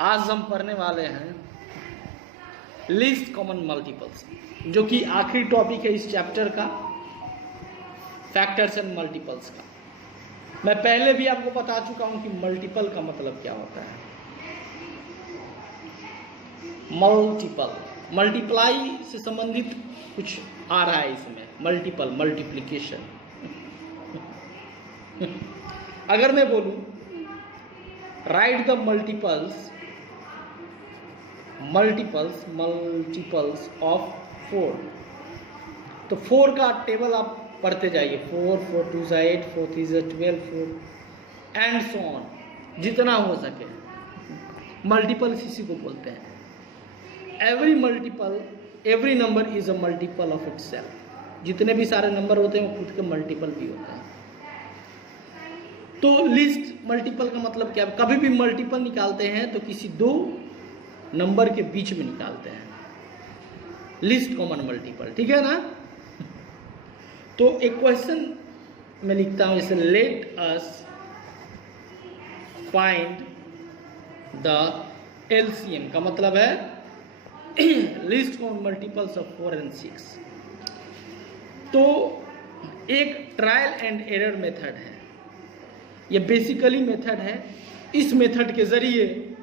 आज हम पढ़ने वाले हैं लीस्ट कॉमन मल्टीपल्स, जो कि आखिरी टॉपिक है इस चैप्टर का, फैक्टर्स एंड मल्टीपल्स का। मैं पहले भी आपको बता चुका हूं कि मल्टीपल का मतलब क्या होता है। मल्टीपल, मल्टीप्लाई से संबंधित कुछ आ रहा है इसमें, मल्टीपल, मल्टीप्लिकेशन। अगर मैं बोलूं राइट द मल्टीपल्स ऑफ 4, तो 4 का टेबल आप पढ़ते जाइए। 4, 4 2 8, 4 3 12, 4 एंड सो ऑन, जितना हो सके। मल्टीपल इसी को बोलते हैं। Every number is a multiple of itself. जितने भी सारे नंबर होते हैं वो खुद के मल्टीपल भी होते हैं। तो लिस्ट मल्टीपल का मतलब क्या है? कभी भी मल्टीपल निकालते हैं तो किसी दो नंबर के बीच में निकालते हैं, लिस्ट कॉमन मल्टीपल, ठीक है ना। तो एक क्वेश्चन मैं लिखता हूं, जैसे let us find the LCM का मतलब है list common multiples of 4 and 6। तो एक ट्रायल एंड एरर मेथड है, ये बेसिकली मेथड है। इस मेथड के जरिए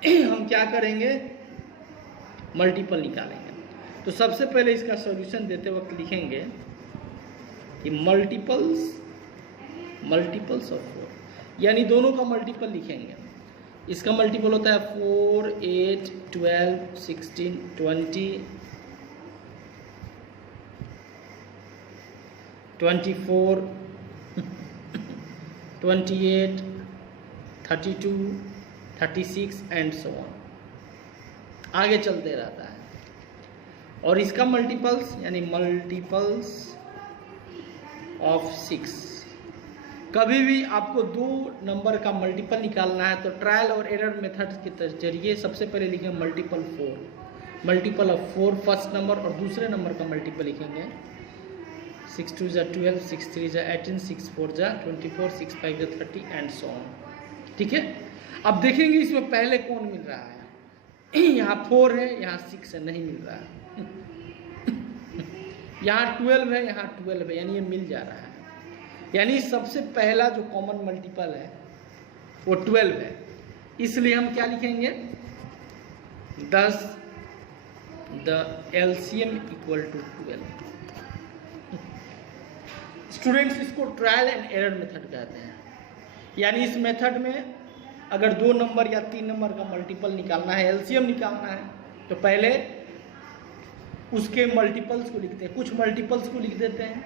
हम क्या करेंगे, मल्टीपल निकालेंगे। तो सबसे पहले इसका सॉल्यूशन देते वक्त लिखेंगे कि मल्टीपल्स ऑफ 4, यानी दोनों का मल्टीपल लिखेंगे। इसका मल्टीपल होता है 4, 8, 12, 16, 20, 24, 28, 32, 36 एंड सो ऑन, आगे चलते रहता है। और इसका मल्टीपल्स यानी मल्टीपल्स ऑफ 6। कभी भी आपको दो नंबर का मल्टीपल निकालना है तो ट्रायल और एरर मेथड के जरिए सबसे पहले लिखेंगे multiple 4, multiple of 4 first number, और दूसरे नंबर का मल्टीपल लिखेंगे 6 2 12, 6 3 18, 6 4 24, 6 5 30 एंड सो ऑन, ठीक है। अब देखेंगे इसमें पहले कौन मिल रहा है। यहाँ 4 है, यहाँ 6 है, नहीं मिल रहा है। यहाँ 12 है, यहाँ 12 है, यानी ये मिल जा रहा है। यानी सबसे पहला जो कॉमन मल्टीपल है वो 12 है। इसलिए हम क्या लिखेंगे, 10 the LCM equal to 12। Students, इसको ट्रायल एंड एरर मेथड कहते हैं। यानी इस मेथड में अगर 2 नंबर या 3 नंबर का मल्टीपल निकालना है, एलसीएम निकालना है, तो पहले उसके मल्टीपल्स को लिखते हैं। कुछ मल्टीपल्स को लिख देते हैं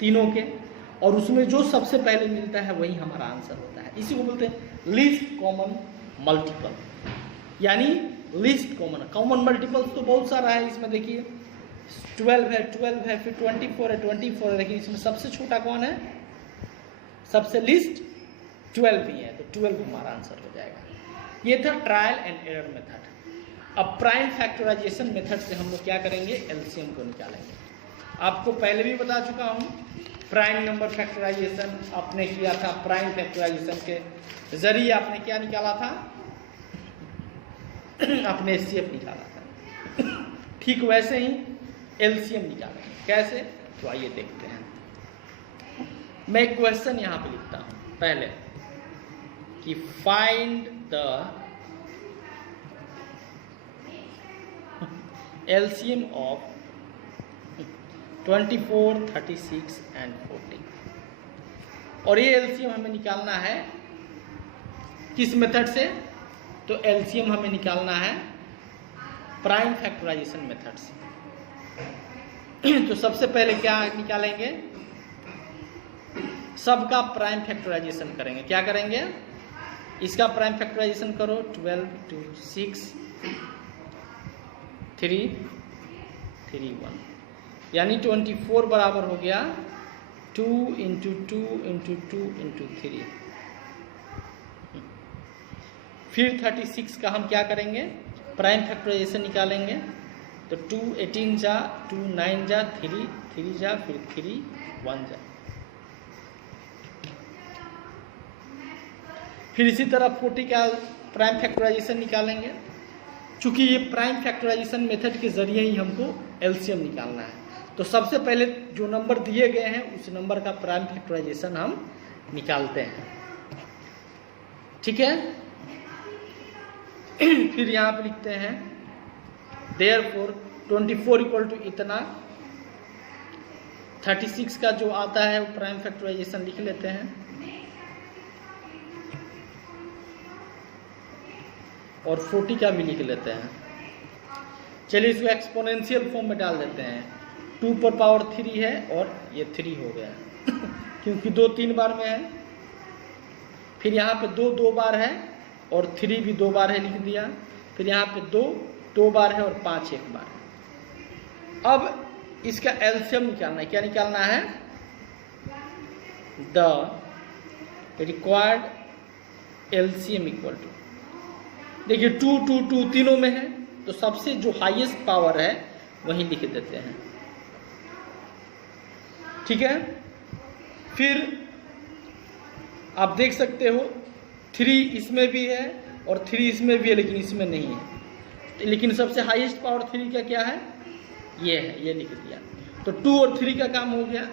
तीनों के, और उसमें जो सबसे पहले मिलता है वही हमारा आंसर होता है। इसी को बोलते हैं लीस्ट कॉमन मल्टीपल। यानी लीस्ट कॉमन मल्टीपल्स तो बहुत सारा है। इसमें देखिए 12 है, फिर 24 है, 24 है, लेकिन इसमें सबसे छोटा कौन है, सबसे लीस्ट 12 ही है, तो 12 हमारा आंसर हो जाएगा। ये था ट्रायल एंड एरर मेथड। अब प्राइम फैक्टराइजेशन मेथड से हम लोग क्या करेंगे, एलसीएम को निकालेंगे। आपको पहले भी बता चुका हूँ, प्राइम नंबर फैक्टराइजेशन आपने किया था। प्राइम फैक्टराइजेशन के जरिए आपने क्या निकाला था, आपने एचसीएफ निकाला था। ठीक वैसे ही एलसीएम निकालेंगे। कैसे, तो आइए देखते हैं। मैं एक क्वेश्चन यहाँ पे लिखता हूँ पहले कि find the LCM of 24, 36 and 40। और ये एलसीएम हमें निकालना है किस मेथड से, तो एलसीएम हमें निकालना है प्राइम फैक्टराइजेशन मेथड से। तो सबसे पहले क्या निकालेंगे, सबका प्राइम फैक्टराइजेशन करेंगे। क्या करेंगे, इसका प्राइम फैक्टराइजेशन करो, 12 2 6 3 3 1, यानी 24 बराबर हो गया 2 × 2 × 2 × 3। फिर 36 का हम क्या करेंगे, प्राइम फैक्टराइजेशन निकालेंगे। तो 2 18 जा, 2 9 जा, 3 3 जा, फिर 3 1 जा। फिर इसी तरह 40 का प्राइम फैक्टराइजेशन निकालेंगे। चूंकि ये प्राइम फैक्टराइजेशन मेथड के जरिए ही हमको एलसीएम निकालना है, तो सबसे पहले जो नंबर दिए गए हैं उस नंबर का प्राइम फैक्टराइजेशन हम निकालते हैं। ठीक है, फिर यहाँ पे लिखते हैं देयरफॉर 24 इक्वल टू इतना, 36 का जो आता है वो प्राइम फैक्टराइजेशन लिख लेते हैं, और 40 का भी लिख लेते हैं। चलिए इसको एक्सपोनेंशियल फॉर्म में डाल देते हैं। 2 पर पावर 3 है और ये 3 हो गया क्योंकि 2 3 बार में है। फिर यहाँ पे 2 2 बार है और 3 भी 2 बार है, लिख दिया। फिर यहाँ पे 2 2 बार है और 5 1 बार है। अब इसका एलसीएम निकालना है। क्या निकालना है? The required LCM equal to, देखिए 2 2 2 तीनों में है, तो सबसे जो हाईएस्ट पावर है वही लिख देते हैं। ठीक है, फिर आप देख सकते हो 3 इसमें भी है और 3 इसमें भी है, लेकिन इसमें नहीं है। लेकिन सबसे हाईएस्ट पावर 3 का क्या है? ये है, ये लिख दिया। तो 2 और 3 का काम हो गया।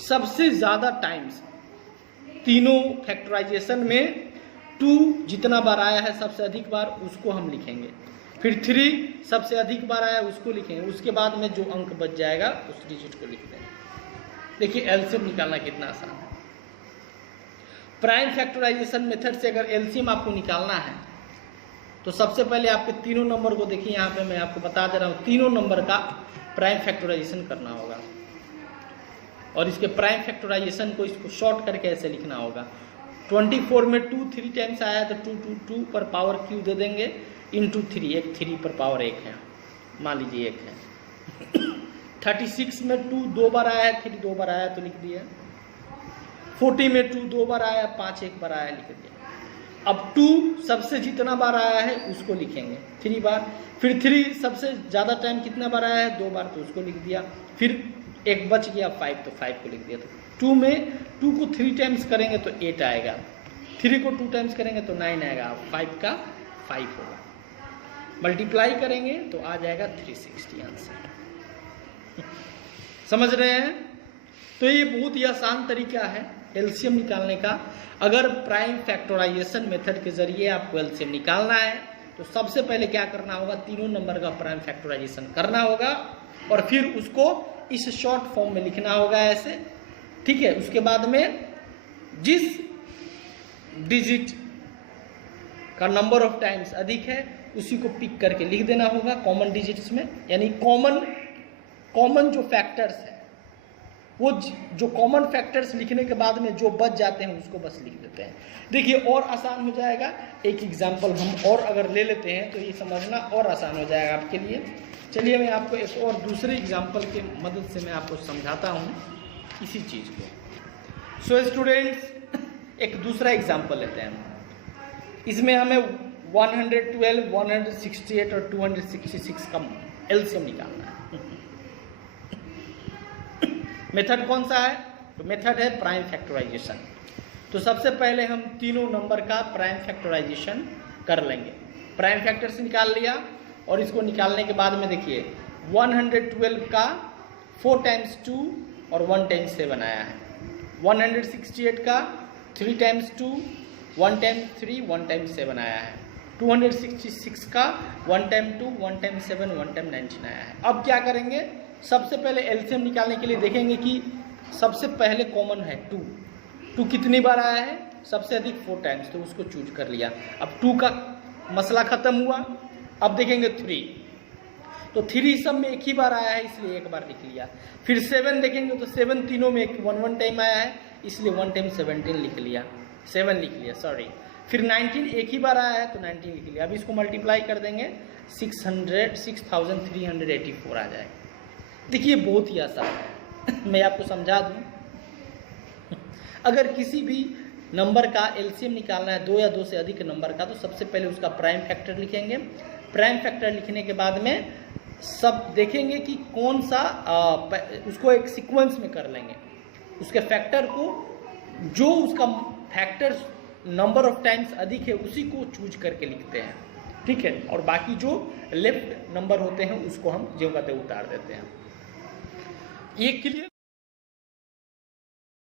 सबसे ज़्यादा टाइम्स तीनों फैक्टराइजेशन में 2 जितना बार आया है सबसे अधिक बार उसको हम लिखेंगे। फिर 3 सबसे अधिक बार आया उसको लिखेंगे। उसके बाद में जो अंक बच जाएगा उस डिजिट को लिख देंगे। देखिए एलसीएम निकालना कितना आसान है। प्राइम फैक्टराइजेशन मेथड से अगर एलसीएम आपको निकालना है तो सबसे पहले आपके तीनों नंबर को देखिए, यहाँ पे मैं आपको बता दे रहा हूँ, तीनों नंबर का प्राइम फैक्टराइजेशन करना होगा। और इसके प्राइम फैक्टराइजेशन को इसको शॉर्ट करके ऐसे लिखना होगा। 24 में 2 3 टाइम्स आया तो 2 2 2 पर पावर क्यू दे देंगे इंटू 3, एक 3 पर पावर 1 है, मान लीजिए 1 है। 36 में 2 2 बार आया है, 3 2 बार आया तो लिख दिया। 40 में 2 2 बार आया, 5 1 बार आया, लिख दिया। अब 2 सबसे जितना बार आया है उसको लिखेंगे 3 बार। फिर 3 सबसे ज़्यादा टाइम कितना बार आया है? 2 बार, तो उसको लिख दिया। फिर एक बच गया 5, तो 5 को लिख दिया। तो 2 में 2 को 3 टाइम्स करेंगे तो 8 आएगा, 3 को 2 टाइम्स करेंगे तो 9 आएगा, 5 का 5 होगा। मल्टीप्लाई करेंगे तो आ जाएगा 360 आंसर। समझ रहे हैं? तो ये बहुत ही आसान तरीका है एलसीएम निकालने का। अगर प्राइम फैक्टराइजेशन मेथड के जरिए आपको एलसीएम निकालना है तो सबसे पहले क्या करना होगा? तीनों नंबर का प्राइम फैक्टराइजेशन करना होगा और फिर उसको इस शॉर्ट फॉर्म में लिखना होगा ऐसे। ठीक है, उसके बाद में जिस डिजिट का नंबर ऑफ टाइम्स अधिक है उसी को पिक करके लिख देना होगा कॉमन डिजिट्स में। यानी कॉमन जो फैक्टर्स है वो जो कॉमन फैक्टर्स लिखने के बाद में जो बच जाते हैं उसको बस लिख देते हैं। देखिए और आसान हो जाएगा। एक एग्जांपल हम और अगर ले लेते हैं तो ये समझना और आसान हो जाएगा आपके लिए। चलिए मैं आपको एक और दूसरे एग्जांपल की मदद से मैं आपको समझाता हूँ इसी चीज़ को। सो स्टूडेंट्स, एक दूसरा एग्जांपल लेते हैं। इसमें हमें 112, 168 और 266 का एलसीएम निकालना है। मेथड कौन सा है? तो मेथड है प्राइम फैक्टराइजेशन। तो सबसे पहले हम तीनों नंबर का प्राइम फैक्टराइजेशन कर लेंगे। प्राइम फैक्टर से निकाल लिया और इसको निकालने के बाद में देखिए 112 का 4 टाइम्स 2 और 1 टाइम्स 7 आया है। 168 का 3 टाइम्स 2, 1 टाइम्स 3, 1 टाइम्स 7 आया है। 266 का 1 टाइम 2, 1 टाइम 7, 1 टाइम 19 आया है। अब क्या करेंगे? सबसे पहले एलसीएम निकालने के लिए देखेंगे कि सबसे पहले कॉमन है 2। 2 कितनी बार आया है? सबसे अधिक 4 टाइम्स, तो उसको चूज कर लिया। अब 2 का मसला खत्म हुआ। अब देखेंगे 3, तो 3 सब में एक ही बार आया है इसलिए एक बार लिख लिया। फिर 7 देखेंगे तो 7 तीनों में 1 टाइम आया है इसलिए 1 टाइम 17 लिख लिया, 7 लिख लिया, सॉरी। फिर 19 एक ही बार आया है तो 19 लिख लिया। अब इसको मल्टीप्लाई कर देंगे 6384 आ जाएगा। देखिए बहुत ही आसान है, मैं आपको समझा दूं। अगर किसी भी नंबर का एलसीएम निकालना है 2 या 2 से अधिक नंबर का, तो सबसे पहले उसका प्राइम फैक्टर लिखेंगे। प्राइम फैक्टर लिखने के बाद में सब देखेंगे कि कौन सा उसको एक सीक्वेंस में कर लेंगे। उसके फैक्टर को जो उसका फैक्टर नंबर ऑफ टाइम्स अधिक है उसी को चूज करके लिखते हैं, ठीक है। और बाकी जो लेफ्ट नंबर होते हैं उसको हम ज्यों का त्यों उतार देते हैं। ये क्लियर